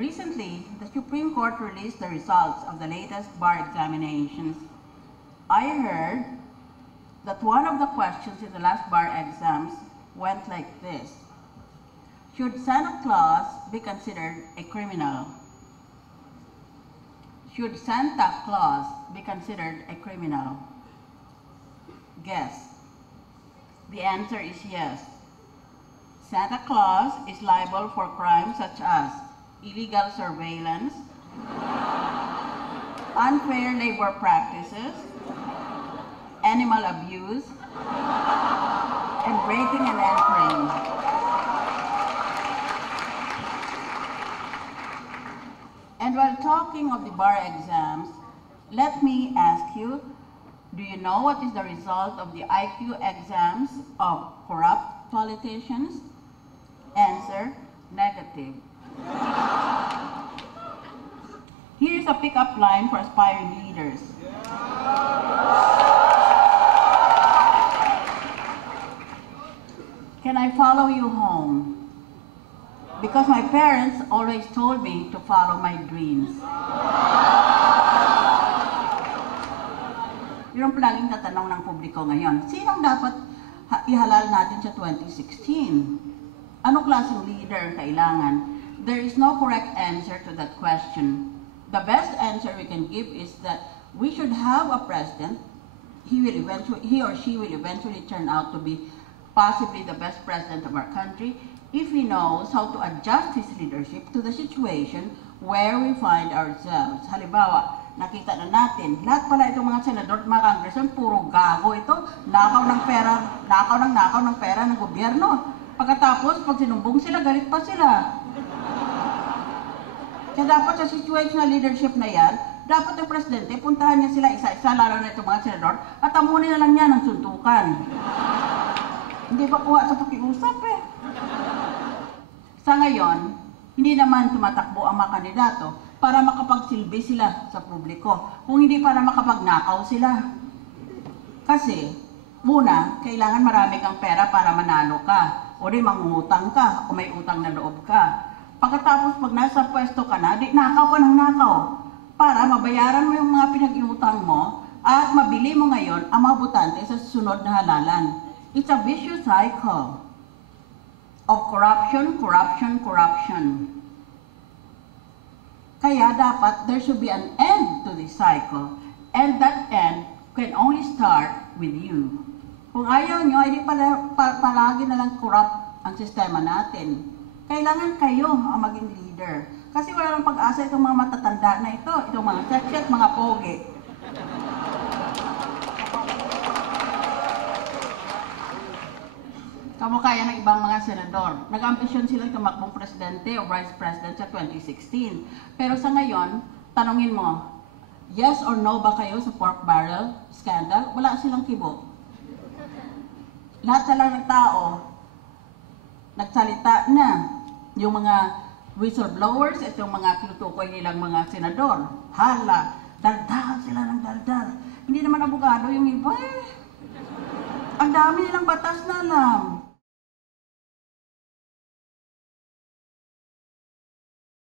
Recently, the Supreme Court released the results of the latest bar examinations. I heard that one of the questions in the last bar exams went like this: should Santa Claus be considered a criminal? Should Santa Claus be considered a criminal? Guess. The answer is yes. Santa Claus is liable for crimes such as illegal surveillance, unfair labor practices, animal abuse, and breaking and entering. And while talking of the bar exams, let me ask you, do you know what is the result of the IQ exams of corrupt politicians? Answer, negative. Here's a pick-up line for aspiring leaders. Can I follow you home? Because my parents always told me to follow my dreams. Yun ang palaging tatanong ng publiko ngayon. Sinong dapat ihalal natin sa 2016? Anong klaseng leader ang kailangan? There is no correct answer to that question. The best answer we can give is that we should have a president. He or she will eventually turn out to be possibly the best president of our country if he knows how to adjust his leadership to the situation where we find ourselves. Halimbawa, nakita na natin, lahat pala itong mga senador at mga congressman, puro gago ito, nakaw ng pera ng gobyerno. Pagkatapos, pag sinumbong sila, galit pa sila. Kaya dapat sa situational leadership na yan, dapat yung presidente, puntahan niya sila isa-isa, lalo na itong mga senador, at amunin na lang niya ng suntukan. Hindi ba kuha sa pakiusap eh? Sa ngayon, hindi naman tumatakbo ang mga kandidato para makapagsilbi sila sa publiko, kung hindi para makapagnakaw sila. Kasi, muna, kailangan marami kang pera para manalo ka, o di mangungutang ka, o may utang na loob ka. Pagkatapos, pag nasa pwesto ka na, di nakaw ka ng nakaw, para mabayaran mo yung mga pinag-iutang mo, at mabili mo ngayon ang mga botante sa susunod na halalan. It's a vicious cycle of corruption, corruption, corruption. Kaya dapat there should be an end to this cycle. And that end can only start with you. Kung ayaw nyo, hindi palagi na lang corrupt ang sistema natin. Kailangan kayo ang maging leader. Kasi wala nang pag-asa itong mga matatanda na ito, itong mga check-check, mga pogi. Kamukaya ng ibang mga senador. Nag-ambisyon sila tumakbong presidente o vice president sa 2016. Pero sa ngayon, tanongin mo, yes or no ba kayo sa pork barrel scandal? Wala silang kibo. Lahat na lang ng tao, nagsalita na. Yung mga whistleblowers, itong mga tinutukoy nilang mga senador. Hala, daldal sila ng daldal. Hindi naman abogado yung iba eh. Ang dami nilang batas na alam.